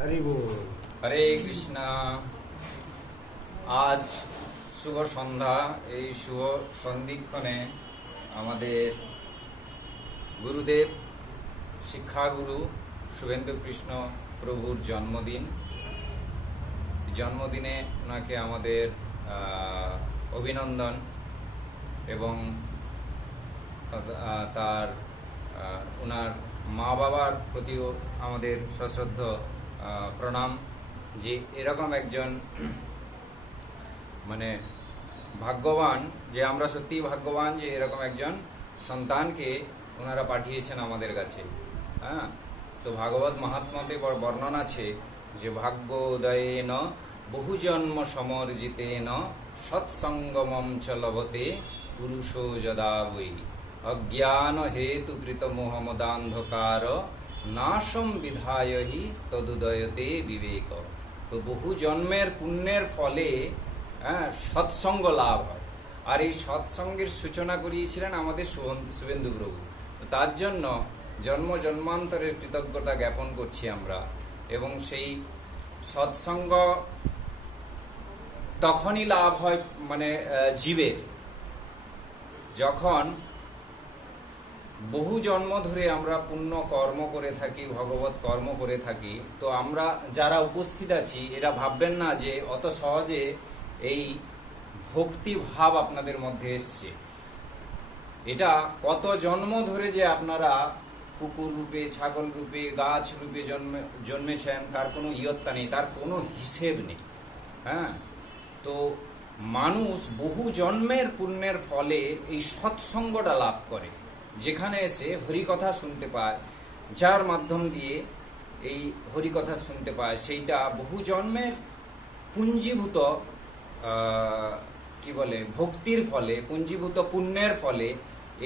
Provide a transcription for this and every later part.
হরি বল। হরে কৃষ্ণা। আজ শুভ সন্ধ্যা। এই শুভ সন্ধিক্ষণে আমাদের গুরুদেব শিক্ষাগুরু শুভেন্দু কৃষ্ণ প্রভুর জন্মদিন। জন্মদিনে ওনাকে আমাদের অভিনন্দন এবং তার ওনার মা বাবার প্রতিও আমাদের সশ্রদ্ধ প্রণাম, যে এরকম একজন মানে ভাগ্যবান, যে আমরা সত্যিই ভাগ্যবান যে এরকম একজন সন্তানকে ওনারা পাঠিয়েছেন আমাদের কাছে। হ্যাঁ, তো ভাগবত মহাত্মাতে বর্ণনা আছে যে ভাগ্য উদয়েন বহুজন্ম সমর্জিতেন সৎসঙ্গমম চ লভতে পুরুষো যদা বৈ অজ্ঞান হেতুকৃত মোহমদান্ধকার নাশম বিধায় হি তদুদয়তে বিবেক। তো বহু জন্মের পুণ্যের ফলে সৎসঙ্গ লাভ হয়, আর এই সৎসঙ্গের সূচনা করিয়েছিলেন আমাদের শুভেন্দু প্রভু। তো তার জন্য জন্ম জন্মান্তরের কৃতজ্ঞতা জ্ঞাপন করছি আমরা। এবং সেই সৎসঙ্গ তখনই লাভ হয় মানে জীবের, যখন বহু জন্ম ধরে আমরা পুণ্য কর্ম করে থাকি, ভগবত কর্ম করে থাকি। তো আমরা যারা উপস্থিত আছি এরা ভাববেন না যে অত সহজে এই ভক্তি ভাব আপনাদের মধ্যে এসছে। এটা কত জন্ম ধরে যে আপনারা কুকুর রূপে, ছাগল রূপে, গাছ রূপে জন্মেছেন, তার কোনো ইয়ত্তা নেই, তার কোনো হিসেব নেই। হ্যাঁ, তো মানুষ বহু জন্মের পুণ্যের ফলে এই সৎসঙ্গটা লাভ করে, যেখানে এসে হরিকথা শুনতে পায়, যার মাধ্যম দিয়ে এই হরিকথা শুনতে পায়, সেইটা বহু জন্মের পুঞ্জীভূত কি বলে ভক্তির ফলে, পুঞ্জীভূত পুণ্যের ফলে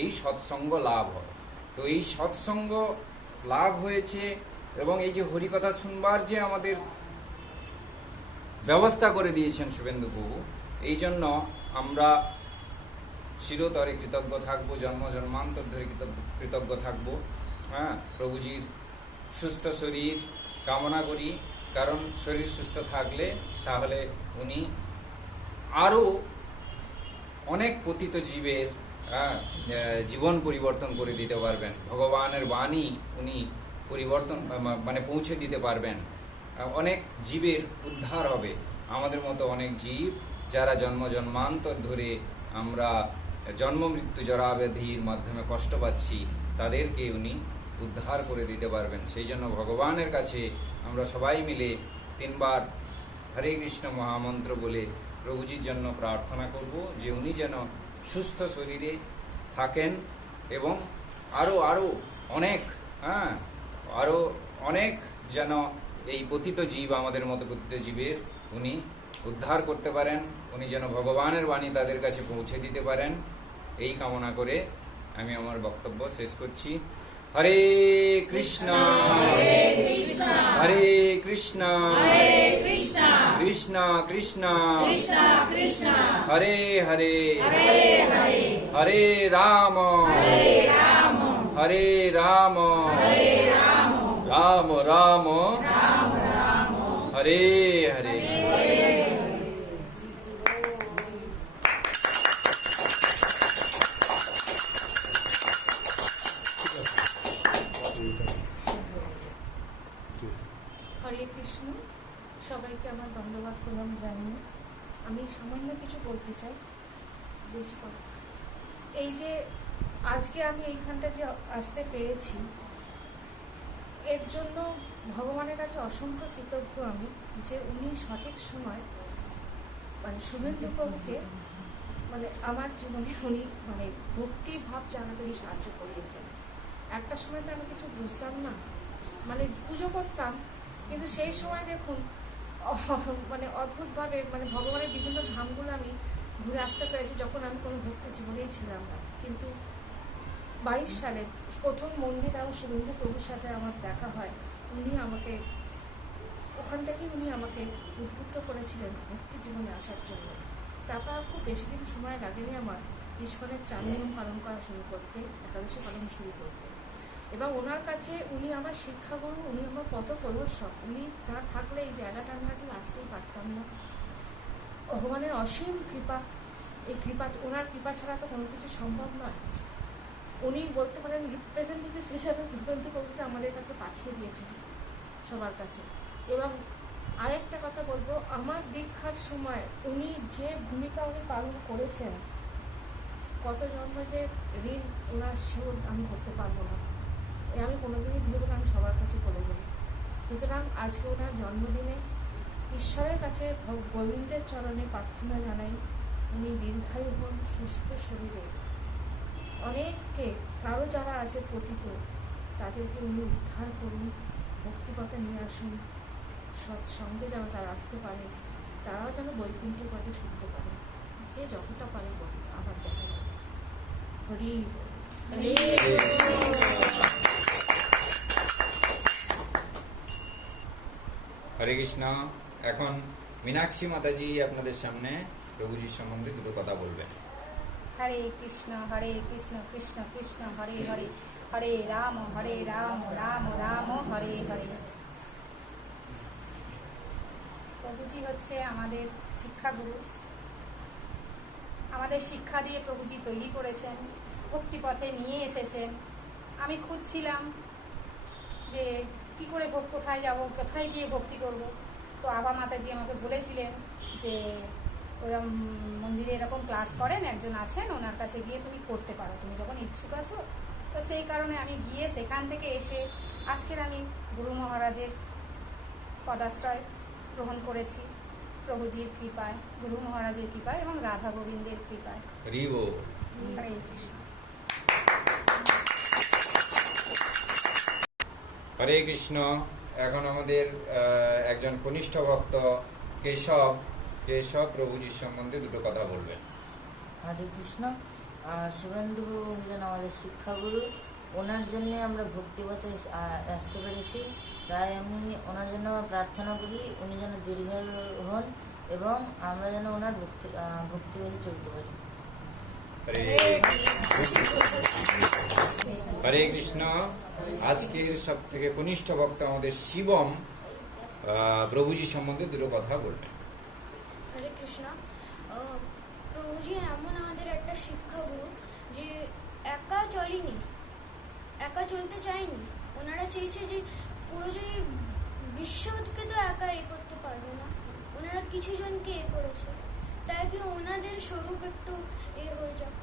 এই সৎসঙ্গ লাভ হয়। তো এই সৎসঙ্গ লাভ হয়েছে, এবং এই যে হরিকথা শুনবার যে আমাদের ব্যবস্থা করে দিয়েছেন শুভেন্দু প্রভু, এই জন্য আমরা চিরতরে কৃতজ্ঞ থাকবো, জন্ম জন্মান্তর ধরে কৃতজ্ঞ থাকবো। হ্যাঁ, প্রভুজির সুস্থ শরীর কামনা করি, কারণ শরীর সুস্থ থাকলে তাহলে উনি আরও অনেক পতিত জীবের জীবন পরিবর্তন করে দিতে পারবেন। ভগবানের বাণী উনি পরিবর্তন মানে পৌঁছে দিতে পারবেন। অনেক জীবের উদ্ধার হবে। আমাদের মতো অনেক জীব যারা জন্ম জন্মান্তর ধরে আমরা জন্ম মৃত্যু জরাব্যাধির মাধ্যমে কষ্ট পাচ্ছি, তাদেরকে উনি উদ্ধার করে দিতে পারবেন। সেই জন্য ভগবানের কাছে আমরা সবাই মিলে 3 বার হরে কৃষ্ণ মহামন্ত্র বলে প্রভুজির জন্য প্রার্থনা করব, যে উনি যেন সুস্থ শরীরে থাকেন এবং আরও অনেক যেন এই পতিত জীব, আমাদের মতো পতিত জীবের উনি উদ্ধার করতে পারেন, উনি যেন ভগবানের বাণী তাদের কাছে পৌঁছে দিতে পারেন। এই কামনা করে আমি আমার বক্তব্য শেষ করছি। হরে কৃষ্ণ হরে কৃষ্ণ কৃষ্ণ কৃষ্ণ হরে হরে হরে রাম হরে রাম রাম রাম হরে হরে। হরে কৃষ্ণ। সবাইকে আমার ধন্যবাদ প্রণাম জানিয়ে আমি সামান্য কিছু বলতে চাই। বেশি কথা, এই যে আজকে আমি এইখানটা যে আসতে পেরেছি, এর জন্য ভগবানের কাছে অসংখ্য কৃতজ্ঞ আমি, যে উনি সঠিক সময় মানে শুভেন্দু প্রভুকে মানে আমার জীবনে উনি মানে ভক্তি ভাব জানাতে উনি সাহায্য করিয়েছেন। একটা সময় তো আমি কিছু বুঝতাম না, মানে পুজো করতাম, কিন্তু সেই সময় দেখুন মানে অদ্ভুতভাবে মানে ভগবানের বিভিন্ন ধামগুলো আমি ঘুরে আসতে পেরেছি, যখন আমি কোনো ভক্তি জীবনেই ছিলাম না। কিন্তু 22 সালে প্রথম মন্দির এবং শুভেন্দু প্রভুর সাথে আমার দেখা হয়। উনি আমাকে ওখান থেকেই উনি আমাকে উদ্বুদ্ধ করেছিলেন ভক্তি জীবনে আসার জন্য। তারপর খুব বেশি দিন সময় লাগেনি আমার ঈশ্বরের চার নিয়ম পালন করা শুরু করতে, একাদশী পালন শুরু করতে। এবং ওনার কাছে উনি আমার শিক্ষাগুরু, উনি আমার পথ প্রদর্শক। উনি না থাকলে এই জায়গাটা আমি আজকে আসতেই পারতাম না। ভগবানের অসীম কৃপা, এই কৃপা, ওনার কৃপা ছাড়া তো কোনো কিছু সম্ভব নয়। উনি বলতে পারেন রিপ্রেজেন্টেটিভ হিসাবে বিভ্রান্তি কবিতা আমাদের কাছে পাঠিয়ে দিয়েছেন সবার কাছে। এবং আরেকটা কথা বলবো, আমার দীক্ষার সময় উনি যে ভূমিকা উনি পালন করেছেন, কত জন্ম যে ঋণ ওনার সেও আমি করতে পারবো না, আমি কোনোদিনই ভেবে আমি সবার কাছে বলে যাই। সুতরাং আজকে ওনার জন্মদিনে ঈশ্বরের কাছে গোবিন্দের চরণে প্রার্থনা জানাই, উনি দীর্ঘায়ু হন, সুস্থ শরীরে অনেককে, কারো যারা আছে পতিত তাদেরকে উনি উদ্ধার করুন, ভক্তিপথে নিয়ে আসুন, সৎসঙ্গে যেন তারা আসতে পারে, তারাও যেন বৈকুণ্ঠের পথে ছুটতে পারে। যে যতটা পারে বলি, আবার দেখা যাবে। হরি হরি। হরে কৃষ্ণ। এখন মীনাক্ষী মাতাজি আপনাদের সামনে প্রভুজির সম্বন্ধে দুটো কথা বলবেন। হরে কৃষ্ণ কৃষ্ণ কৃষ্ণ হরে হরে, হরে রাম রাম রাম হরে হরে। প্রভুজি হচ্ছে আমাদের শিক্ষাগুরু। আমাদের শিক্ষা দিয়ে প্রভুজি তৈরি করেছেন, ভক্তিপথে নিয়ে এসেছেন। আমি খুঁজছিলাম যে কি করে কোথায় যাব, কোথায় গিয়ে ভক্তি করব। তো আভা মাতাজি আমাকে বলেছিলেন যে ওরকম মন্দিরে এরকম ক্লাস করেন, একজন আছেন, ওনার কাছে গিয়ে তুমি করতে পারো, তুমি যখন ইচ্ছুক আছো। তো সেই কারণে আমি গিয়ে সেখান থেকে এসে আজকের আমি গুরু মহারাজের পদাশ্রয় গ্রহণ করেছি, প্রভুজির কৃপায়, গুরু মহারাজের কৃপায় এবং রাধা গোবিন্দের কৃপায়। হরি বল। হরে কৃষ্ণ। হরে কৃষ্ণ। এখন আমাদের একজন কনিষ্ঠ ভক্ত কেশব প্রভুজির সম্বন্ধে দুটো কথা বলবেন। হরে কৃষ্ণ। শুভেন্দু হলেন আমাদের শিক্ষাগুরু, ওনার জন্য আমরা ভক্তিপথে আসতে পেরেছি। তাই আমি ওনার জন্য প্রার্থনা করি, উনি যেন দীর্ঘায়ু হন এবং আমরা যেন ওনার ভক্তিপথে চলতে পারি। হরে কৃষ্ণ। আজকের সব থেকে কনিষ্ঠ ভক্ত আমাদের শিবম প্রভুজি সম্বন্ধে দুটো কথা বলবেন। হরে কৃষ্ণ। প্রভুজি এমন আমাদের একটা শিক্ষাগুরু যে একা চলেনি, একা চলতে চায়নি। ওনারা চেয়েছে যে পুরো যে বিশ্বকে তো একা করতে পারবে না, ওনারা কিছু জনকে করেছে, তাই কি ওনাদের স্বরূপ একটু হয়ে যাক।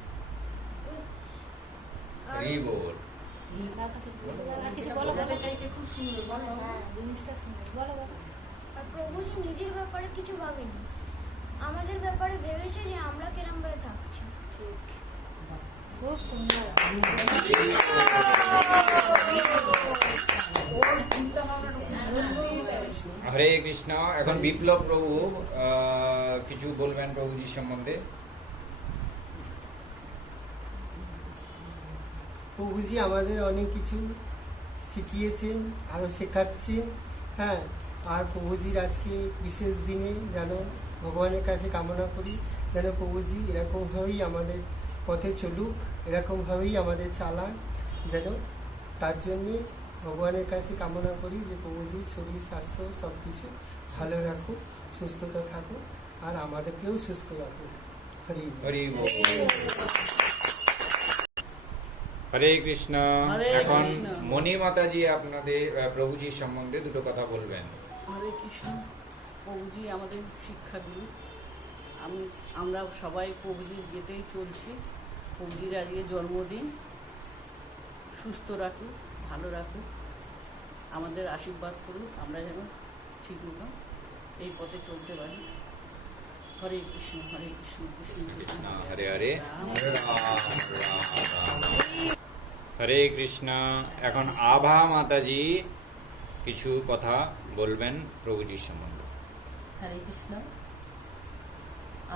হরি বল। আর প্রভুজি নিজের ব্যাপারে কিছু ভাবেনি, আমাদের ব্যাপারে ভেবেছে যে আমরা কিরম ভাবে থাকছি। খুব সুন্দর। হরে কৃষ্ণ। এখন বিপ্লব প্রভু কিছু বলবেন প্রভুজির সম্বন্ধে। প্রভুজি আমাদের অনেক কিছু শিখিয়েছেন, আরও শেখাচ্ছেন। হ্যাঁ, আর প্রভুজির আজকে বিশেষ দিনে যেন ভগবানের কাছে কামনা করি যেন প্রভুজি এরকমভাবেই আমাদের পথে চলুক, এরকমভাবেই আমাদের চালান যেন। তার জন্যে ভগবানের কাছে কামনা করি যে প্রভুজির শরীর স্বাস্থ্য সব কিছু ভালো রাখুক, সুস্থতা থাকুক, আর আমাদেরকেও সুস্থ রাখুক। হরি হরি বল। হরে কৃষ্ণ। এখন মণি মাতাজি আপনাদের প্রভুজির সম্বন্ধে দুটো কথা বলবেন। হরে কৃষ্ণ। প্রভুজি আমাদের শিক্ষাগুরু। আমরা সবাই প্রভুজির যেতেই চলছি। প্রভুজির আজকে জন্মদিন, সুস্থ রাখুক, ভালো রাখুক, আমাদের আশীর্বাদ করুক, আমরা যেন ঠিক মতো এই পথে চলতে পারি। হরে কৃষ্ণ কৃষ্ণ কৃষ্ণ হরে হরে, হরে কৃষ্ণ। এখন আভা মাতাজি কিছু কথা বলবেন প্রভুজির সম্বন্ধে। হরে কৃষ্ণ।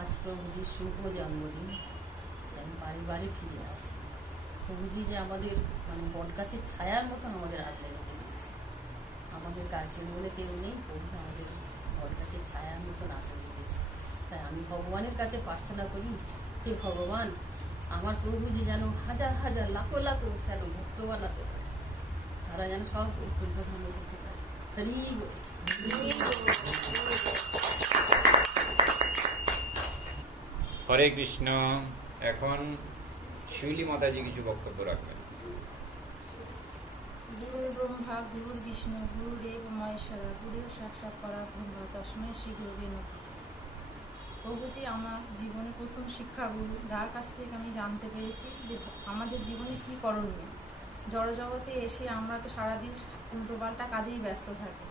আজ প্রভুজির শুভ জন্মদিন, যেন বাড়ি বাড়ি ফিরে আসি। প্রভুজি যে আমাদের বট গাছের ছায়ার মতন আমাদের আগলে রেখে দিয়েছে। আমাদের গার্জেন বলে কেউ নেই, প্রভু আমাদের বট গাছের ছায়ার মতন আগলে দিয়েছে। তাই আমি ভগবানের কাছে প্রার্থনা করি, হে ভগবান, আমার প্রভুজি যেন হাজার হাজার লাখো লাখো যেন ভক্ত বানাতে পারে, তারা যেন সব এই পরিবর্তন হয়ে যেতে পারে। হরি বল। হরে কৃষ্ণ। এখন শৈলী মাতাজি কিছু বক্তব্য রাখবেন। গুরুর ব্রহ্মা গুরুর বিষ্ণু গুরুরেব মহেশ্বরা গুরু সাক্ষাৎ পরব্রহ্ম তস্মৈ শ্রী গুরুবে নমঃ। প্রভুজি আমার জীবনে প্রথম শিক্ষাগুরু, যার কাছ থেকে আমি জানতে পেরেছি যে আমাদের জীবনে কী করণীয়। জড়জগতে এসে আমরা তো সারাদিন উল্টোপাল্টা কাজেই ব্যস্ত থাকি।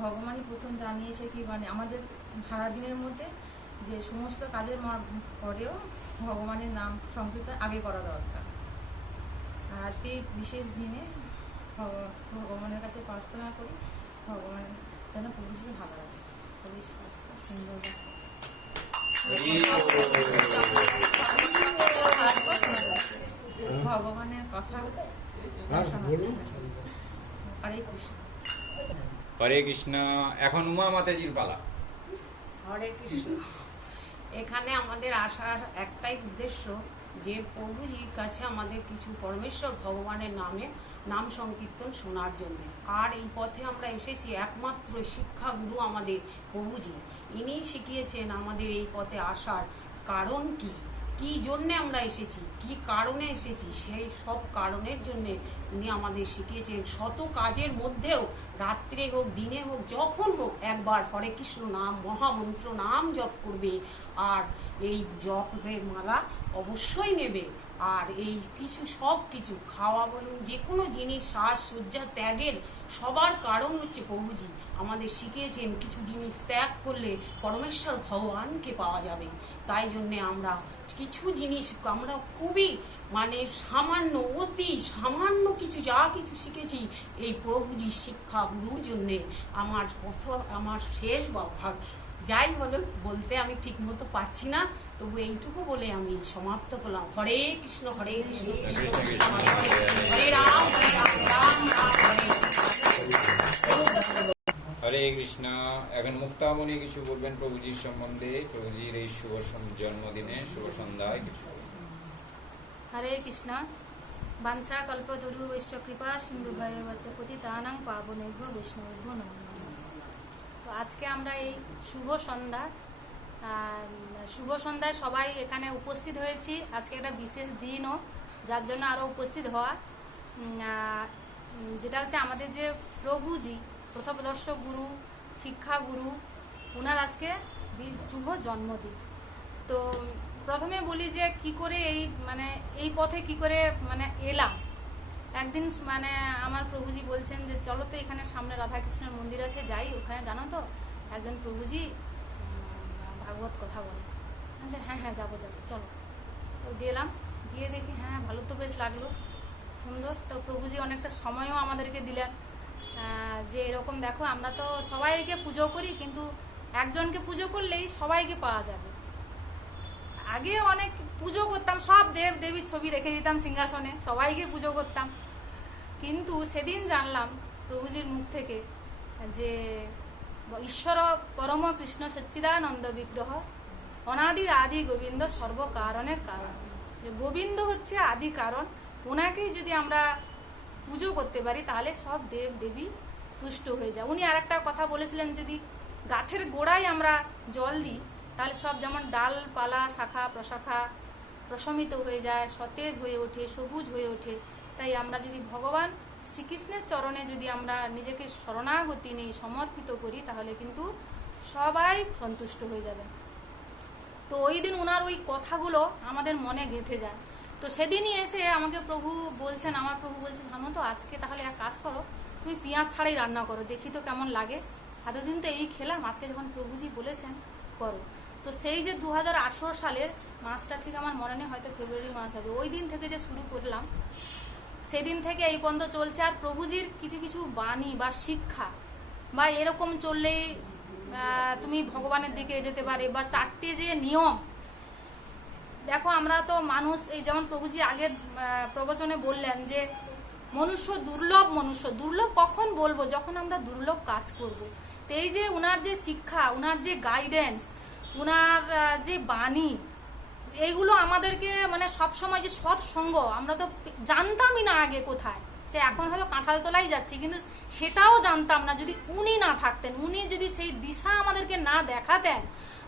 ভগবানই প্রথম জানিয়েছে কি মানে আমাদের সারাদিনের মধ্যে যে সমস্ত কাজের পরেও ভগবানের নাম সংকীর্তন আগে করা দরকার। আর আজকে এই বিশেষ দিনে ভগবানের কাছে প্রার্থনা করি ভগবান যেন প্রভুজিকে ভালো রাখে, শরীর স্বাস্থ্য সুন্দর রাখে। ভগবানের কথা হরে কৃষ্ণ। হরে কৃষ্ণ। এখন উমা মাতাজির পালা। হরে কৃষ্ণ। এখানে আমাদের আসার একটাই উদ্দেশ্য যে প্রভুজির কাছে আমাদের কিছু পরমেশ্বর ভগবানের নামে নাম সংকীর্তন শোনার জন্য। আর এই পথে আমরা এসেছি একমাত্র শিক্ষাগুরু আমাদের প্রভুজি। ইনিই শিখিয়েছেন আমাদের এই পথে আসার কারণ কি, কি জন্যে আমরা এসেছি, কি কারণে এসেছি, সেই সব কারণের জন্যে উনি আমাদের শিখিয়েছেন। শত কাজের মধ্যেও রাত্রে হোক দিনে হোক যখন হোক একবার হরে কৃষ্ণ নাম মহামন্ত্র নাম জপ করবে। আর এই জপের মালা অবশ্যই নেবে। আর এই কিছু সব কিছু খাওয়া বলুন যে কোনো জিনিস সাজসজ্জা ত্যাগের সবার কারণ হচ্ছে প্রভুজি আমাদের শিখিয়েছেন কিছু জিনিস ত্যাগ করলে পরমেশ্বর ভগবানকে পাওয়া যাবে। তাই জন্যে আমরা কিছু জিনিস আমরা খুবই মানে সামান্য অতি সামান্য কিছু যা কিছু শিখেছি এই প্রভুজির শিক্ষা গুরুর জন্যে। আমার শেষ ভাগ যাই বলতে আমি ঠিক মতো পারছি না, তবু এইটুকু বলে আমি সমাপ্ত করলাম। হরে কৃষ্ণ হরে কৃষ্ণ কৃষ্ণ কৃষ্ণ হরে হরে, হরে রাম রাম রাম হরে হরে। হরে কৃষ্ণ। এখন মুক্তামণি কিছু বলবেন প্রভুজির সম্বন্ধে, প্রভুজির এই শুভ জন্মদিনে শুভ সন্ধ্যায় কিছু বলবেন। হরে কৃষ্ণ। বাঞ্ছা কল্পতরু বৈশ্য কৃপা সিন্ধু ভয়বচ পতিতানাং পাবনেভ্যো বৈষ্ণবেভ্যো নমঃ। তো আজকে আমরা এই শুভ সন্ধ্যায় সবাই এখানে উপস্থিত হয়েছি। আজকে একটা বিশেষ দিনও, যার জন্য আরও উপস্থিত হওয়া, যেটা হচ্ছে আমাদের যে প্রভুজি প্রথমদর্শ গুরু শিক্ষা গুরু, ওনার আজকে শুভ জন্মদিন। তো প্রথমে বলি যে কি করে এই পথে কি করে এলাম। একদিন আমার প্রভুজি বলছেন যে চলো তো এখানে সামনে রাধাকৃষ্ণের মন্দির আছে, যাই ওখানে, জানো তো একজন প্রভুজি ভাগবত কথা বলে। হ্যাঁ হ্যাঁ যাবো চলো। তো গেলাম, গিয়ে দেখি হ্যাঁ ভালো তো বেশ লাগলো, সুন্দর। তো প্রভুজি অনেকটা সময়ও আমাদেরকে দিলেন যে এরকম দেখো আমরা তো সবাইকে পুজো করি, কিন্তু একজনকে পুজো করলেই সবাইকে পাওয়া যাবে। আগে অনেক পুজো করতাম, সব দেব দেবীর ছবি রেখে দিতাম সিংহাসনে, সবাইকে পুজো করতাম। কিন্তু সেদিন জানলাম প্রভুজির মুখ থেকে যে ঈশ্বর পরম কৃষ্ণ সচ্চিদানন্দ বিগ্রহ অনাদির আদি গোবিন্দ সর্বকারণের কারণ, যে গোবিন্দ হচ্ছে আদি কারণ। ওনাকেই যদি আমরা পুজো করতে পারি তাহলে সব দেব দেবী তুষ্ট হয়ে যায়। উনি আর একটা কথা বলেছিলেন, যদি গাছের গোড়ায় আমরা জল দিই তাহলে সব যেমন ডালপালা শাখা প্রশাখা প্রশমিত হয়ে যায়, সতেজ হয়ে ওঠে, সবুজ হয়ে ওঠে। তাই আমরা যদি ভগবান শ্রীকৃষ্ণের চরণে যদি আমরা নিজেকে শরণাগতি নিয়ে সমর্পিত করি তাহলে কিন্তু সবাই সন্তুষ্ট হয়ে যাবে। তো ওই দিন ওনার ওই কথাগুলো আমাদের মনে গেঁথে যায়। তো সেদিনই এসে আমাকে আমার প্রভু বলছে জানো তো আজকে তাহলে এক কাজ করো, তুমি পেঁয়াজ ছাড়াই রান্না করো, দেখি তো কেমন লাগে। এতদিন তো এই খেলাম, আজকে যখন প্রভুজি বলেছেন করো। তো সেই যে 2018 সালের মাসটা ঠিক আমার মনে নেই, হয়তো ফেব্রুয়ারি মাস হবে, ওই দিন থেকে যে শুরু করলাম সেদিন থেকে এই পর্যন্ত চলছে। আর প্রভুজির কিছু কিছু বাণী বা শিক্ষা বা এরকম চললেই তুমি ভগবানের দিকে যেতে পারে, বা 4টে যে নিয়ম। দেখো আমরা তো মানুষ, এই যেমন প্রভুজি আগের প্রবচনে বললেন যে মনুষ্য দুর্লভ কখন বলবো, যখন আমরা দুর্লভ কাজ করব। তো এই যে উনার যে শিক্ষা, উনার যে গাইডেন্স, উনার যে বাণী, এইগুলো আমাদেরকে সবসময় যে সৎসঙ্গ, আমরা তো জানতামই না আগে কোথায়, সে এখন হয়তো কাঁঠালতলায় যাচ্ছি, কিন্তু সেটাও জানতাম না যদি উনি না থাকতেন, উনি যদি সেই দিশা আমাদেরকে না দেখাতেন,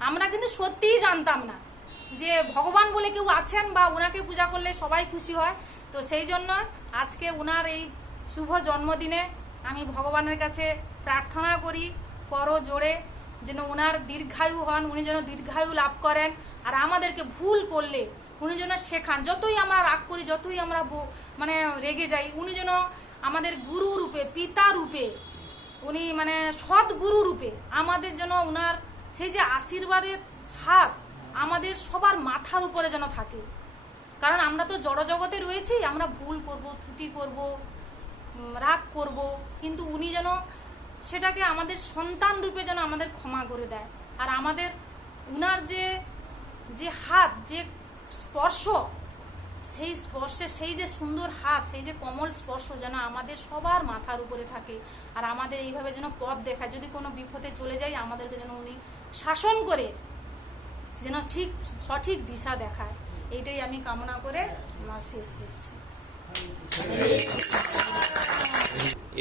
আমরা কিন্তু সত্যিই জানতাম না যে ভগবান বলে কেউ আছেন বা ওনাকে পূজা করলে সবাই খুশি হয়। তো সেই জন্য আজকে ওনার এই শুভ জন্মদিনে আমি ভগবানের কাছে প্রার্থনা করি করো জোরে যেন ওনার দীর্ঘায়ু হন, উনি যেন দীর্ঘায়ু লাভ করেন। আর আমাদেরকে ভুল করলে উনি যেন শেখান, যতই আমরা রাগ করি, যতই আমরা মানে রেগে যাই, উনি যেন আমাদের গুরু রূপে, পিতা রূপে, উনি মানে সৎ গুরু রূপে আমাদের যেন ওনার সেই যে আশীর্বাদের হাত আমাদের সবার মাথার উপরে যেন থাকে। কারণ আমরা তো জড়জগতে রয়েছি, আমরা ভুল করব, ত্রুটি করব, রাগ করব, কিন্তু উনি যেন সেটাকে আমাদের সন্তান রূপে যেন আমাদের ক্ষমা করে দেয়। আর আমাদের উনার যে হাত, যে স্পর্শ, সেই স্পর্শে, সেই যে সুন্দর হাত, সেই যে কমল স্পর্শ যেন আমাদের সবার মাথার উপরে থাকে। আর আমাদের এইভাবে যেন পথ দেখায়, যদি কোনো বিপদে চলে যাই আমাদেরকে যেন উনি শাসন করে যেন ঠিক সঠিক দিশা দেখায়। এইটাই আমি কামনা করে আমার শেষ করছি।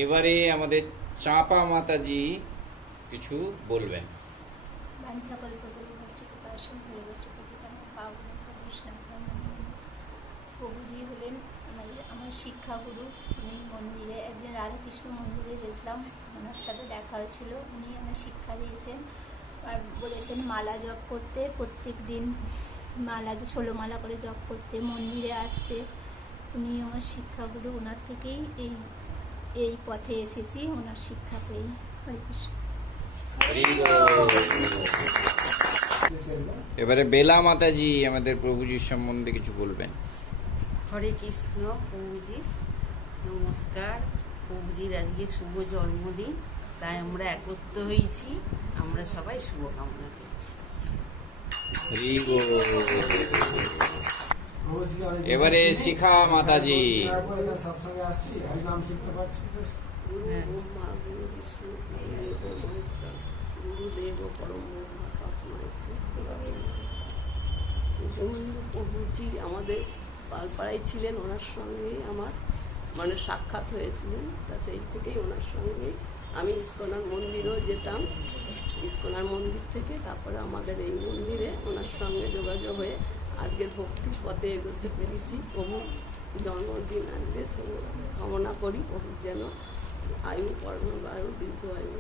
এবারে আমাদের চাঁপা মাতাজি কিছু বলবেন। প্রভুজি হলেন আমার শিক্ষাগুরু। উনি মন্দিরে, একদিন রাধাকৃষ্ণ মন্দিরে গেছিলাম, ওনার সাথে দেখা হয়েছিল। উনি আমার শিক্ষা দিয়েছেন আর বলেছেন মালা জপ করতে, প্রত্যেক দিন মালা 16 মালা করে জপ করতে, মন্দিরে আসতে। উনি আমার শিক্ষাগুরু, ওনার থেকেই এই পথে এসেছি, ওনার শিক্ষা পেয়ে। হরে কৃষ্ণ। এবারে বেলা মাতাজি আমাদের প্রভুজির সম্বন্ধে কিছু বলবেন। হরে কৃষ্ণ। প্রভুজি নমস্কার। প্রভুজির আজকে শুভ জন্মদিন, তাই আমরা একত্র হয়েছি, আমরা সবাই শুভকামনা করছি। এবারে শিখা মাতাজি। প্রভুজি আমাদের পালপাড়ায় ছিলেন, ওনার সঙ্গেই আমার মানে সাক্ষাৎ হয়েছিলেন। তা সেই থেকেই ওনার সঙ্গেই আমি ইস্কনার মন্দিরেও যেতাম, ইস্কনার মন্দির থেকে তারপরে আমাদের এই মন্দিরে ওনার সঙ্গে যোগাযোগ হয়ে আজকের ভক্তি পথে এগোতে পেরেছি। প্রভু জন্মদিন আজকে কামনা করি, প্রভু যেন আয়ু কর্মবায়ু দীর্ঘ আয়ু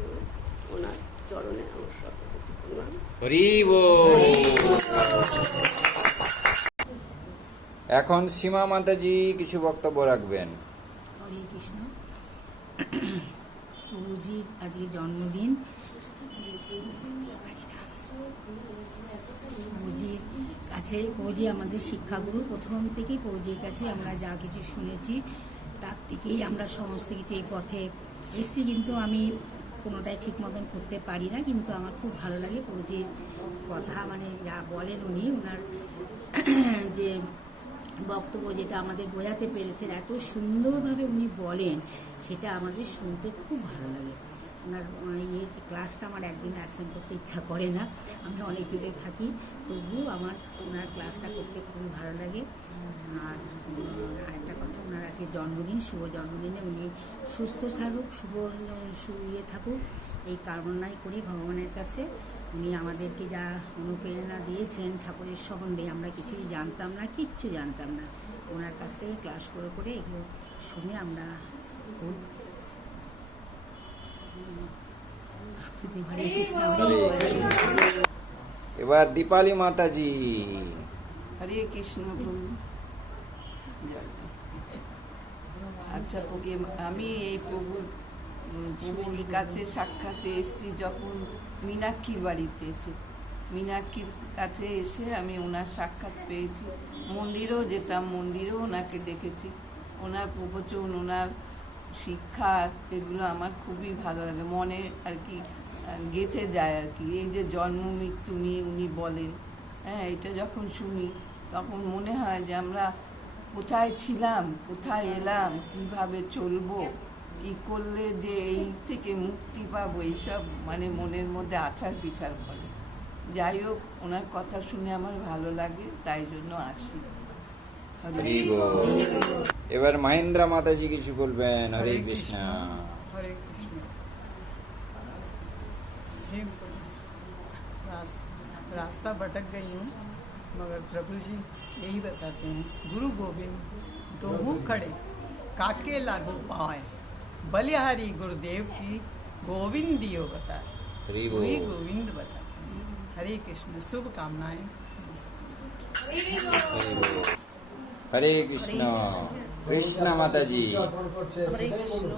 ওনার চরণে আমার সকলকে প্রণাম। হরি বল। এখন সীমা মাতাজি কিছু বক্তব্য রাখবেন। হরে কৃষ্ণ। প্রভুজির আজকে জন্মদিন। প্রভুজির কাছে, প্রভুজি আমাদের শিক্ষাগুরু। প্রথম থেকেই প্রভুজির কাছে আমরা যা কিছু শুনেছি তার থেকেই আমরা সমস্ত কিছু এই পথে এসেছি। কিন্তু আমি কোনোটাই ঠিক মতন করতে পারি না, কিন্তু আমার খুব ভালো লাগে প্রভুজির কথা, মানে যা বলেন উনি, ওনার যে বক্তব্য যেটা আমাদের বোঝাতে পেরেছেন, এত সুন্দরভাবে উনি বলেন, সেটা আমাদের শুনতে খুব ভালো লাগে। ওনার ক্লাসটা আমার একদিন অ্যাবসেন্ট করতে ইচ্ছা করে না, আমি অনেক দূরে থাকি, তবুও আমার ওনার ক্লাসটা করতে খুবই ভালো লাগে। আর আরেকটা কথা, ওনার আজকে জন্মদিন, শুভ জন্মদিনে উনি সুস্থ থাকুক, ইয়ে থাকুক, এই কামনাই করি ভগবানের কাছে। উনি আমাদেরকে যা অনুপ্রেরণা দিয়েছেন ঠাকুরের সম্বন্ধে, আমরা কিছুই জানতাম না, কিচ্ছু জানতাম না। ওনার কাছ থেকে ক্লাস করে করে এগুলো শুনে আমরা খুব এবার দীপালি মাতাজি। হরে কৃষ্ণ। প্রভু আচ্ছা, আমি এই প্রভুর কাছে সাক্ষাতে এসেছি যখন মীনাক্ষীর বাড়িতে এসেছি। মীনাক্ষীর কাছে এসে আমি ওনার সাক্ষাৎ পেয়েছি। মন্দিরেও যেতাম, মন্দিরেও ওনাকে দেখেছি। ওনার প্রবচন, ওনার শিক্ষা, এগুলো আমার খুবই ভালো লাগে, মনে আর কি গেঁথে যায় আর কি। এই যে জন্ম মৃত্যু নিয়ে উনি বলেন, হ্যাঁ, এটা যখন শুনি তখন মনে হয় যে আমরা কোথায় ছিলাম, কোথায় এলাম, কিভাবে চলবো, কি করলে যে এই থেকে মুক্তি পাবো, এইসব মানে মনের মধ্যে আঠার পিঠার করে। যাই হোক, ওনার কথা শুনে আমার ভালো লাগে, তাই জন্য আসি। হরি বল। এবার মহেন্দ্রা মাতাজি কিছু বলবেন। হরে কৃষ্ণ। हरे कृष्ण। रास्ता भटक गई हूँ मगर प्रभु जी यही बताते हैं, गुरु गोविंद दोहू खड़े काके लागू पाए, बलिहारी गुरुदेव की गोविंद दियो बताए, हरि वही बोल। गोविंद बताते हैं। हरे कृष्ण। शुभकामनाएं। হরে কৃষ্ণ। কৃষ্ণ মাতাজি। হরে কৃষ্ণ।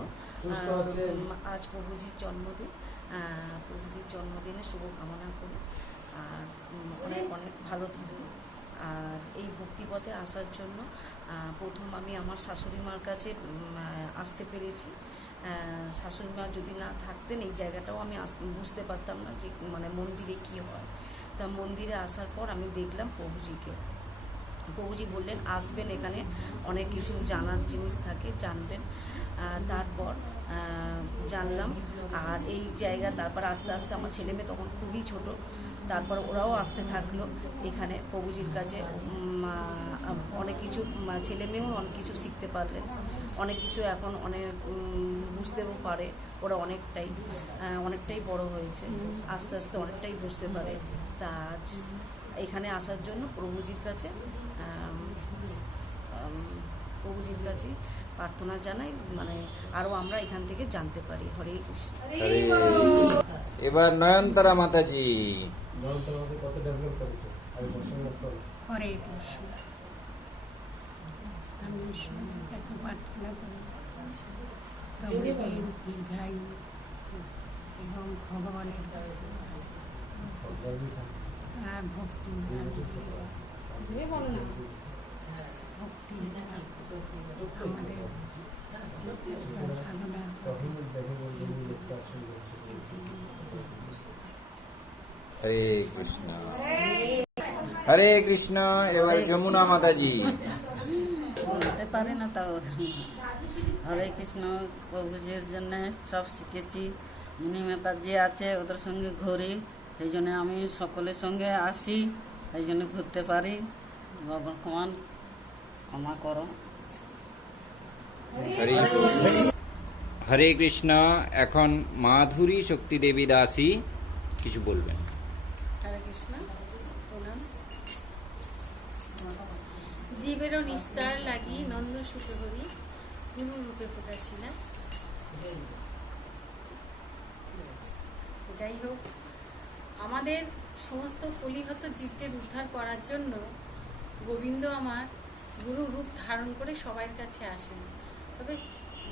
আজ প্রভুজির জন্মদিন, প্রভুজির জন্মদিনে শুভকামনা করি আর অনেক অনেক ভালো থাকুন। আর এই ভক্তিপথে আসার জন্য প্রথম আমি আমার শাশুড়ি মার কাছে আসতে পেরেছি। শাশুড়ি মা যদি না থাকতেন এই জায়গাটাও আমি বুঝতে পারতাম না যে মানে মন্দিরে কী হয়। তা মন্দিরে আসার পর আমি দেখলাম প্রভুজিকে। প্রভুজি বললেন আসবেন, এখানে অনেক কিছু জানার জিনিস থাকে, জানবেন। তারপর জানলাম। আর এই জায়গা তারপর আস্তে আস্তে আমার ছেলে মেয়ে তখন খুবই ছোট, তারপর ওরাও আসতে থাকলো এখানে প্রভুজির কাছে। অনেক কিছু ছেলে মেয়েও অনেক কিছু শিখতে পারলেন, অনেক কিছু এখন অনেক বুঝতেও পারে। ওরা অনেকটাই বড় হয়েছে, আস্তে আস্তে অনেকটাই বুঝতে পারে। তা আজ এখানে আসার জন্য প্রভুজির কাছে প্রার্থনা জানাই, মানে আরও আমরা এখান থেকে জানতে পারি। হরে কৃষ্ণ। এবার নয়নতারা মাতাজি। হরে কৃষ্ণ। আমি ঈশ্বরের কাছে প্রার্থনা করি প্রভুদের দীর্ঘায়ু এবং ভগবানের কাছে তার ভক্তি আমাদের সাধনা। হরে কৃষ্ণ। হরে কৃষ্ণ। এবার যমুনা মাতাজি। বলতে পারে না তাও। হরে কৃষ্ণ। প্রভুজির জন্য সব শিখেছি। মিনি মাতাজি আছে, ওদের সঙ্গে ঘুরি, সেই জন্য আমি সকলের সঙ্গে আসি, সেই জন্য ঘুরতে পারি। ভগবান ক্ষমা করো। হরে কৃষ্ণ। এখন মাধুরী শক্তি দেবী দাসী কিছু বলবেন। হরে কৃষ্ণ। প্রণাম। জীবেরও নিস্তার লাগি নন্দ সুখে হরি, গুরু রূপে প্রকাশিলা। যাই হোক, আমাদের সমস্ত ফলিহত জীবদের উদ্ধার করার জন্য গোবিন্দ আমার গুরু রূপ ধারণ করে সবার কাছে আসেন। তবে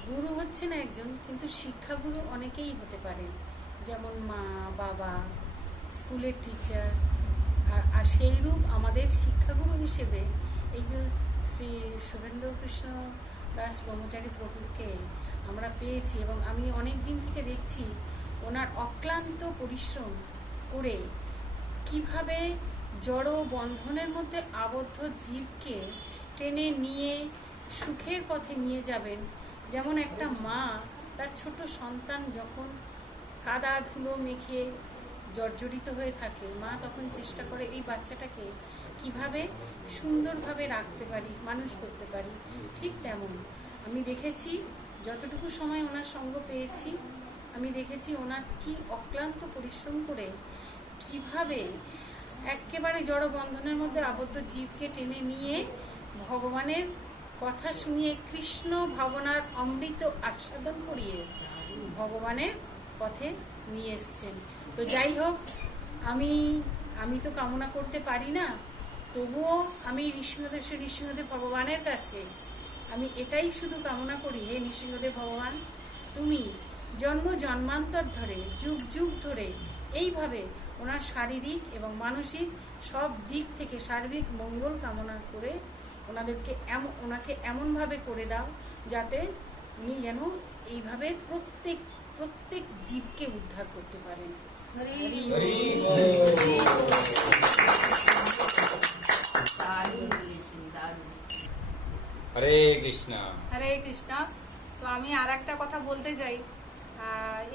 গুরু হচ্ছেন একজন, কিন্তু শিক্ষাগুরু অনেকেই হতে পারেন, যেমন মা, বাবা, স্কুলের টিচার। আর সেই রূপ আমাদের শিক্ষাগুরু হিসেবে এই যে শ্রী শুভেন্দু কৃষ্ণ দাস ব্রহ্মচারী প্রভুকে আমরা পেয়েছি। এবং আমি অনেক দিন থেকে দেখছি ওনার অক্লান্ত পরিশ্রম করে কিভাবে জড় বন্ধনের মধ্যে আবদ্ধ জীবকে টেনে নিয়ে সুখের পথে নিয়ে যাবেন। যেমন একটা মা তার ছোট সন্তান যখন কাদা ধুলো মেখে জর্জরিত হয়ে থাকে, মা তখন চেষ্টা করে এই বাচ্চাটাকে কিভাবে সুন্দরভাবে রাখতে পারি, মানুষ করতে পারি। ঠিক তেমন আমি দেখেছি, যতটুকু সময় ওনার সঙ্গ পেয়েছি, আমি দেখেছি ওনার কি অক্লান্ত পরিশ্রম করে কিভাবে একেবারে জড় বন্ধনের মধ্যে আবদ্ধ জীবকে টেনে নিয়ে ভগবানের কথা শুনিয়ে কৃষ্ণ ভাবনার অমৃত আস্বাদন করিয়ে ভগবানের পথে নিয়ে এসছেন। তো যাই হোক, আমি তো কামনা করতে পারি না, তবুও আমি নৃসিংহদেব ভগবানের কাছে আমি এটাই শুধু কামনা করি, হে নৃসিংহদেব ভগবান, তুমি জন্ম জন্মান্তর ধরে যুগ যুগ ধরে এইভাবে ওনার শারীরিক এবং মানসিক সব দিক থেকে সার্বিক মঙ্গল কামনা করে ওনাকে এমনভাবে করে দাও যাতে উনি যেন এইভাবে প্রত্যেক জীবকে উদ্ধার করতে পারেন। হরে কৃষ্ণ। হরে কৃষ্ণ। তো আমি আর একটা কথা বলতে চাই,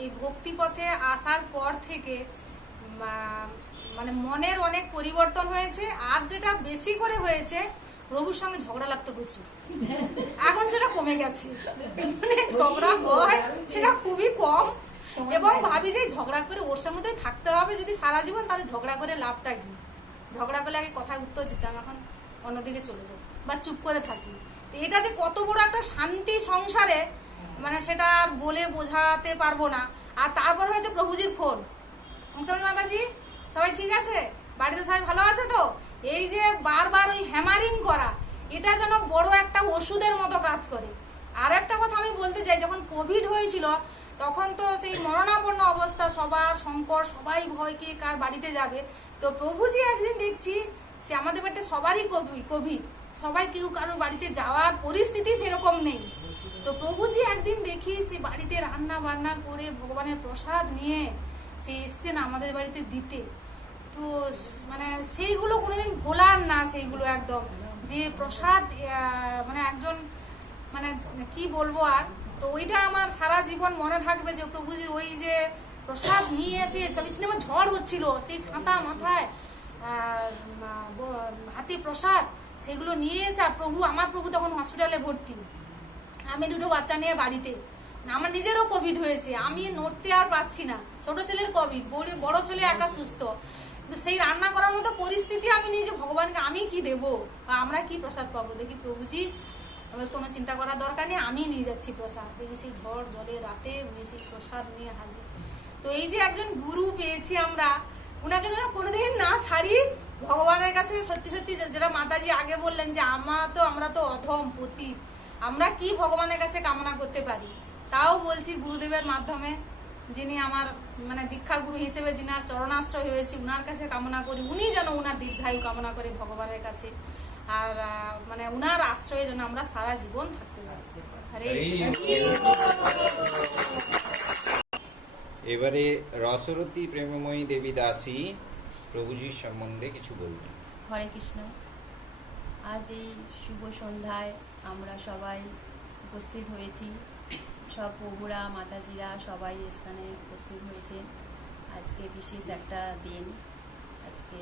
এই ভক্তিপথে আসার পর থেকে মানে মনের অনেক পরিবর্তন হয়েছে। আর যেটা বেশি করে হয়েছে প্রভুর সঙ্গে ঝগড়া লাগতো প্রচুর। এখন সেটা কমে গেছে, মানে ঝগড়া হয় সেটা খুবই কম, এবং ভাবি যে ঝগড়া করে ওর সঙ্গে তো থাকতে হবে যদি সারা জীবন, তাহলে ঝগড়া করে লাভটা কি? ঝগড়া করলে আগে কথায় উত্তর দিতাম, এখন অন্যদিকে চলে যাই বা চুপ করে থাকি। তো এটা যে কত বড় একটা শান্তি সংসারে, মানে সেটা আর বলে বোঝাতে পারবো না। আর তারপর হয়েছে প্রভুজির ফোন, মুক্তামণি মাতাজি সবাই ঠিক আছে, বাড়িতে সবাই ভালো আছে তো? এই যে বারবার ওই হ্যামারিং করা, এটা যেন বড় একটা ওষুধের মতো কাজ করে। আর একটা কথা আমি বলতে চাই, যখন কোভিড হয়েছিল তখন তো সেই মরণাপন্ন অবস্থা, সবার সংকট, সবাই ভয়কে কার বাড়িতে যাবে। তো প্রভুজি একদিন দেখছি সে আমাদের বাড়িতে সবারই কোভিড, সবাই কেউ কারোর বাড়িতে যাওয়ার পরিস্থিতি সেরকম নেই। তো প্রভুজি একদিন দেখি সে বাড়িতে রান্না বান্না করে ভগবানের প্রসাদ নিয়ে সে এসছেন আমাদের বাড়িতে দিতে। তো মানে সেইগুলো কোনোদিন ভোলার না, সেইগুলো একদম যে প্রসাদ, মানে একজন, মানে কি বলবো আর। তো ওইটা আমার সারা জীবন মনে থাকবে, যে প্রভুজির ওই যে প্রসাদ নিয়ে এসে, সিনেমা ঝড় হচ্ছিল, সেই ছাতা মাথায়, হাতে প্রসাদ, সেগুলো নিয়ে এসে, আর আমার প্রভু তখন হসপিটালে ভর্তি, আমি দুটো বাচ্চা নিয়ে বাড়িতে। আমার নিজেরও কোভিড হয়েছে, আমি নড়তে আর পারছি না, ছোট ছেলের কোভিড, বড় ছেলে একা সুস্থ। কিন্তু সেই রান্না করার মতো পরিস্থিতি আমি নিজে, ভগবানকে আমি কি দেবো বা আমরা কি প্রসাদ পাবো? দেখি প্রভুজি কোনো চিন্তা করার দরকার নেই, আমি নিয়ে যাচ্ছি প্রসাদ। দেখি সেই ঝড় জলে রাতে উনি সেই প্রসাদ নিয়ে হাজির। তো এই যে একজন গুরু পেয়েছি আমরা, উনাকে যেন কোনোদিন না ছাড়ি ভগবানের কাছে। সত্যি সত্যি যেটা মাতাজি আগে বললেন যে আমরা তো অধম পতি, আমরা কি ভগবানের কাছে কামনা করতে পারি? তাও বলছি গুরুদেবের মাধ্যমে, যিনি আমার মানে দীক্ষা গুরু হিসেবে যিনি আর চরণাশ্রয় হয়েছি, উনার কাছে কামনা করি উনি যেন উনার দীর্ঘায়ু কামনা করে ভগবানের কাছে, আর মানে উনার আশ্রয়ে যেন আমরা সারা জীবন থাকতে পারি। এবারে রসরতী প্রেমময়ী দেবী দাসী প্রভুজির সম্বন্ধে কিছু বলবেন। হরে কৃষ্ণ। আজ এই শুভ সন্ধ্যায় আমরা সবাই উপস্থিত হয়েছি, সব প্রভুরা মাতাজিরা সবাই এখানে উপস্থিত হয়েছে। আজকে বিশেষ একটা দিন, আজকে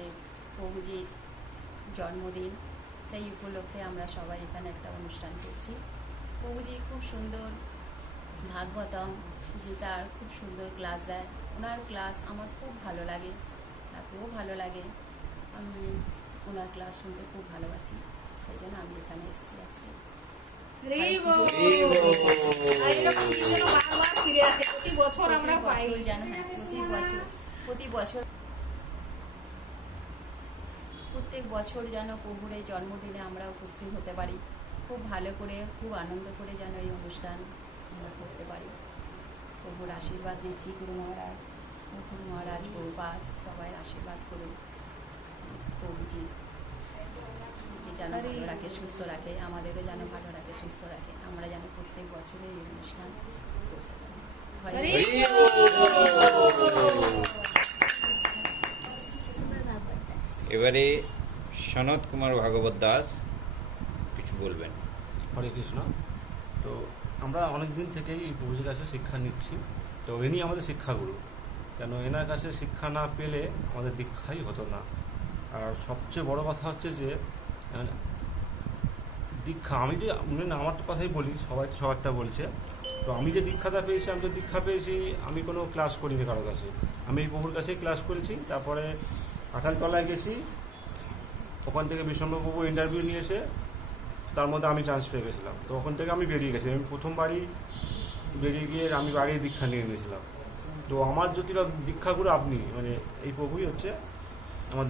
প্রভুজির জন্মদিন, সেই উপলক্ষে আমরা সবাই এখানে একটা অনুষ্ঠান করছি। প্রভুজি খুব সুন্দর ভাগবতম, গীতার খুব সুন্দর ক্লাস দেয়, ওনার ক্লাস আমার খুব ভালো লাগে, তাকেও ভালো লাগে, আমি ওনার ক্লাস শুনতে খুব ভালোবাসি, সেই জন্য আমি এখানে এসেছি আজকে। প্রত্যেক বছর যেন প্রভুর এই জন্মদিনে আমরা উপস্থিত হতে পারি, খুব ভালো করে, খুব আনন্দ করে যেন এই অনুষ্ঠান আমরা করতে পারি। প্রভুর আশীর্বাদ দিচ্ছি, গুরু মহারাজ প্রভুপাদ সবাই আশীর্বাদ করুন। প্রভুজি যেন ভালো রাখে, সুস্থ রাখে, আমাদেরও যেন ভালো রাখে, সুস্থ রাখে, আমরা যেন প্রত্যেক বছরে এই অনুষ্ঠান করতে পারি। এবারে সনত কুমার ভাগবত দাস কিছু বলবেন। হরে কৃষ্ণ। তো আমরা অনেক দিন থেকেই প্রভুজির কাছে শিক্ষা নিচ্ছি, তো ইনি আমাদের শিক্ষাগুরু, কেন এনার কাছে শিক্ষা না পেলে আমাদের দীক্ষাই হতো না। আর সবচেয়ে বড় কথা হচ্ছে যে দীক্ষা, আমি যে আমার তো কথাই বলি, সবাই তো সবারটা বলছে, তো আমি যে দীক্ষাটা পেয়েছি, আমি যে দীক্ষা পেয়েছি, আমি কোনো ক্লাস করিনি কারো কাছে, আমি এই প্রভুর কাছেই ক্লাস করেছি। তারপরে আঠালতলায় গেছি, ওখান থেকে বিষ্ণুপ্রভু ইন্টারভিউ নিয়েছে, তার মধ্যে আমি চান্স পেয়ে গেছিলাম, তো ওখান থেকে আমি বেরিয়ে গেছি। আমি প্রথমবারই বেরিয়ে গিয়ে আমি আগে দীক্ষা নিয়ে নিয়েছিলাম। তো আমার যদি দীক্ষাগুরু আপনি, মানে এই প্রভুই হচ্ছে আমার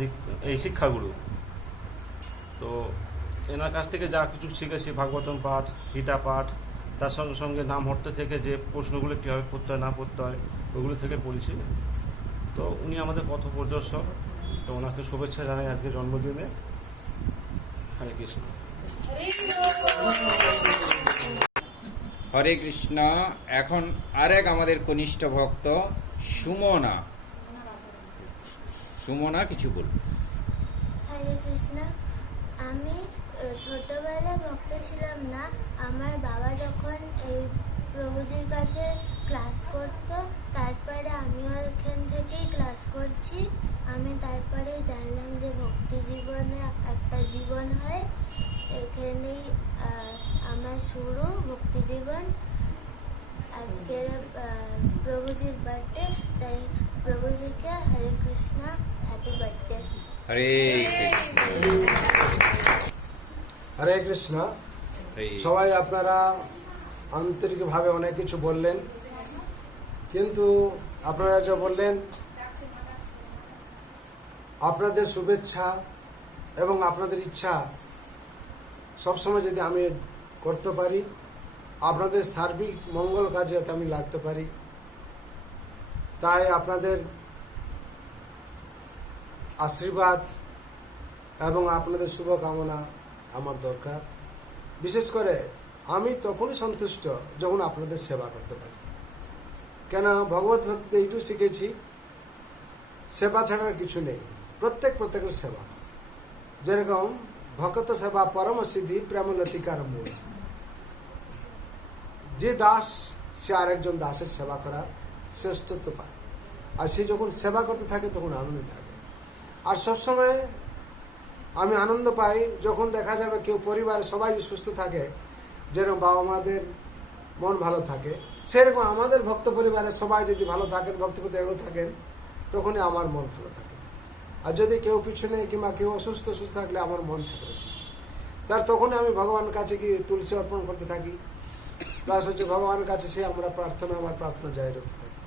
এই শিক্ষাগুরু। তো এনার কাছ থেকে যা কিছু শিখেছি, ভাগবতম পাঠ, গীতা পাঠ, তার সঙ্গে সঙ্গে নাম হট্ট থেকে যে প্রশ্নগুলো কীভাবে পড়তে হয় না পড়তে হয় ওগুলো থেকে পড়েছি। তো উনি আমাদের পথ প্রদর্শক, তো ওনাকে শুভেচ্ছা জানাই আজকে জন্মদিনে। হরে কৃষ্ণ। হরে কৃষ্ণ। এখন আরেক আমাদের কনিষ্ঠ ভক্ত সুমনা কিছু বলবে। হরে কৃষ্ণ। আমি ছোটবেলায় ভক্ত ছিলাম না, আমার বাবা যখন এই প্রভুজির কাছে ক্লাস করতো, তারপরে আমিও এখান থেকেই ক্লাস করছি। আমি তারপরে জানলাম যে ভক্তি জীবনে একটা জীবন হয়, গুরু ভক্তিজীবন। আজকে প্রভুজির বার্থডে, তাই প্রভুজিকে হরে কৃষ্ণ, হ্যাপি বার্থডে। হরে হরে কৃষ্ণ। সবাই আপনারা আন্তরিকভাবে অনেক কিছু বললেন, কিন্তু আপনারা যা বললেন আপনাদের শুভেচ্ছা এবং আপনাদের ইচ্ছা সবসময় যদি আমি করতে পারি, আপনাদের সার্বিক মঙ্গল কাজে যাতে আমি লাগতে পারি, তাই আপনাদের আশীর্বাদ এবং আপনাদের শুভকামনা আমার দরকার। বিশেষ করে আমি তখনই সন্তুষ্ট যখন আপনাদের সেবা করতে পারি। কেন ভগবত ভক্তিতে এইটুকু শিখেছি, সেবা ছাড়ার কিছু নেই, প্রত্যেকের সেবা। যেরকম ভক্ত সেবা পরম সিদ্ধি প্রেমলতিকার মূল। যে দাস সে আরেকজন দাসের সেবা করার শ্রেষ্ঠত্ব পায়, আর সে যখন সেবা করতে থাকে তখন আনন্দ থাকে। আর সবসময় আমি আনন্দ পাই যখন দেখা যাবে কেউ পরিবারে সবাই সুস্থ থাকে, যেরকম বাবা মাদের মন ভালো থাকে, সেরকম আমাদের ভক্ত পরিবারের সবাই যদি ভালো থাকেন, ভক্তিপতি এগোতে থাকেন, তখনই আমার মন ভালো থাকে। আর যদি কেউ পিছনে কিংবা কেউ অসুস্থ থাকলে আমার মন থাকে তার, তখনই আমি ভগবানের কাছে গিয়ে তুলসী অর্পণ করতে থাকি। প্লাস হচ্ছে ভগবানের কাছে সে আমার প্রার্থনা জারি রাখতে থাকি।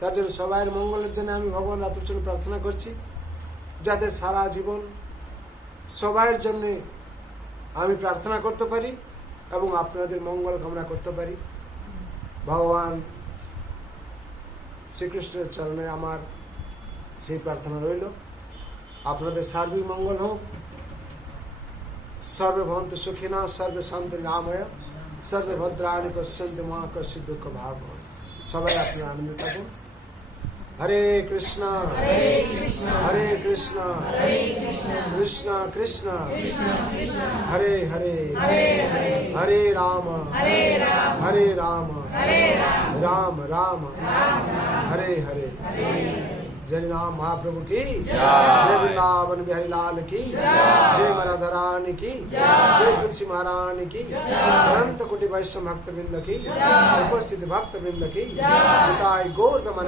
তার জন্য সবাইয়ের মঙ্গলের জন্য আমি ভগবান রাতুর জন্য প্রার্থনা করছি, যাতে সারা জীবন সবার জন্য আমি প্রার্থনা করতে পারি এবং আপনাদের মঙ্গল কামনা করতে পারি। ভগবান শ্রীকৃষ্ণের চরণে আমার সেই প্রার্থনা রইল। আপনাদের সার্বিক মঙ্গল হোক। সর্বে ভবন্তু সুখিনা, সর্বে শান্তি রাময়, সর্বে ভদ্রাণি পশ্যন্তু মা কশ্চিৎ দুঃখ ভাগ। সবাই আপনারা আনন্দে থাকুন। হরে কৃষ্ণ হরে কৃষ্ণ কৃষ্ণ কৃষ্ণ হরে হরে হরে রাম হরে রাম রাম রাम हरे हरे। जय राम महाप्रभु की जय, वृंदावन बिहारी लाल की जय, राधा रानी की जय, तुलसी महारानी की, अनंत कोटि वैष्णव भक्त वृंद की, उपस्थित भक्त वृंद की, गौर नमन।